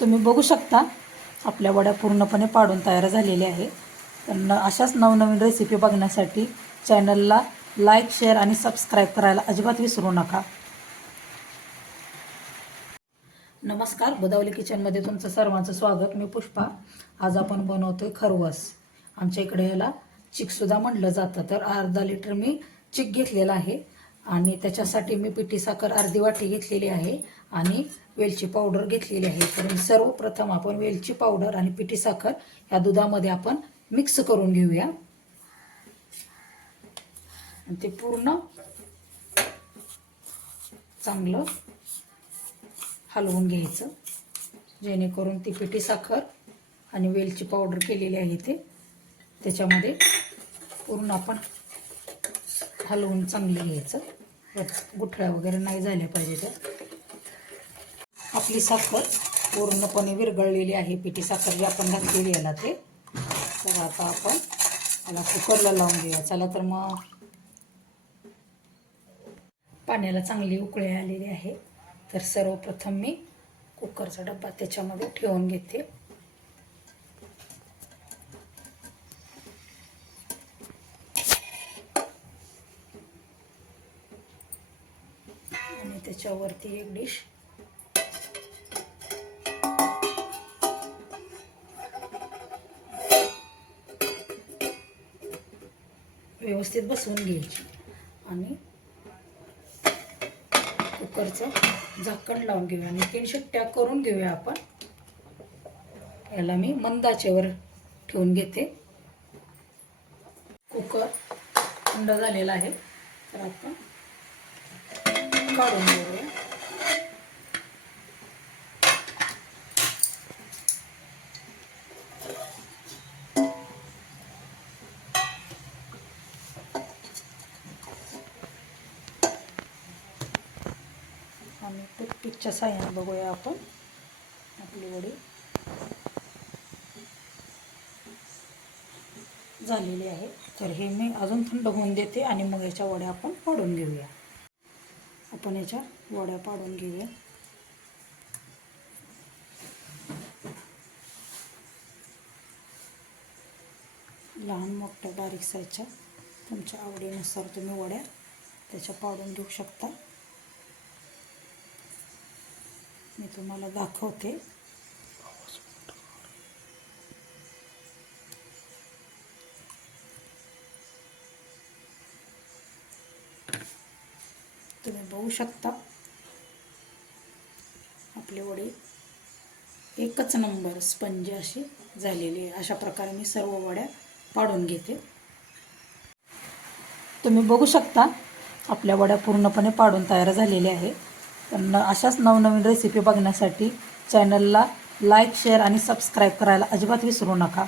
तुम्ही बघू शकता. आपल्या वड्या पूर्णपणे पाडून तयार झालेल्या आहे तर न अशाच नवनवीन रेसिपी बघण्यासाठी चॅनलला लाईक शेअर आणि सबस्क्राईब करायला अजिबात विसरू नका. नमस्कार. गोदावली किचनमध्ये तुमचं सर्वांचं स्वागत. मी पुष्पा. आज आपण बनवतोय खरवस. आमच्या इकडे याला चिकसुद्धा म्हटलं जातं. तर अर्धा लिटर मी चिक घेतलेला आहे. आणि त्याच्यासाठी मी पिठी साखर अर्धी वाटी घेतलेली आहे. आणि वेलची पावडर घेतलेली आहे. कारण सर्वप्रथम आपण वेलची पावडर आणि पिठी साखर या दुधामध्ये आपण मिक्स करून घेऊया. आणि ते पूर्ण चांगलं हलवून घ्यायचं. जेणेकरून ती पिठी साखर आणि वेलची पावडर केलेली आहे ते. त्याच्यामध्ये पूर्ण आपण हलवून चांगलं घ्यायचं. गुठळ्या वगैरे नाही झाल्या पाहिजे तर. आपली साखर पूर्णपणे विरघळलेली आहे. पिठी साखर जी आपण घातलेली याला ते. तर आता आपण याला कुकरला लावून घेऊया चला तर मग. पाण्याला चांगली उकळी आलेली आहे. तर सर्वप्रथम मी कुकरचा डब्बा त्याच्यामध्ये ठेवून घेते. आणि त्याच्यावरती एक डिश व्यवस्थित बसवून घ्यायची. आणि कुकरचं झाकण लावून घेऊया. आणि तीन शिट्ट्या करून घेऊया आपण. याला मी मंदाचेवर ठेवून घेते. कुकर थंड झालेला आहे. तर आपण काढून घेऊया. आणि टूथपिकच्या साह्याने बघूया आपण. आपली वडी. झालेली आहे. तर हे मी अजून थंड होऊन देते आणि मग याच्या वड्या आपण पाडून घेऊया. आपण याच्या वड्या पाडून घेऊया. लहान मोठ्या बारीक साईजच्या तुमच्या आवडीनुसार तुम्ही वड्या त्याच्या पाडून घेऊ शकता. मी तुम्हाला दाखवते. तुम्ही बघू शकता. आपले वडी एकच नंबर स्पंज अशी झालेली आहे. अशा प्रकारे मी सर्व वड्या पाडून घेते. तुम्ही बघू शकता आपल्या वड्या पूर्णपणे पाडून तयार झालेल्या आहे न अशाच नवनवीन रेसिपी बघण्यासाठी चॅनलला लाईक शेअर आणि सबस्क्राईब करायला अजिबात विसरू नका.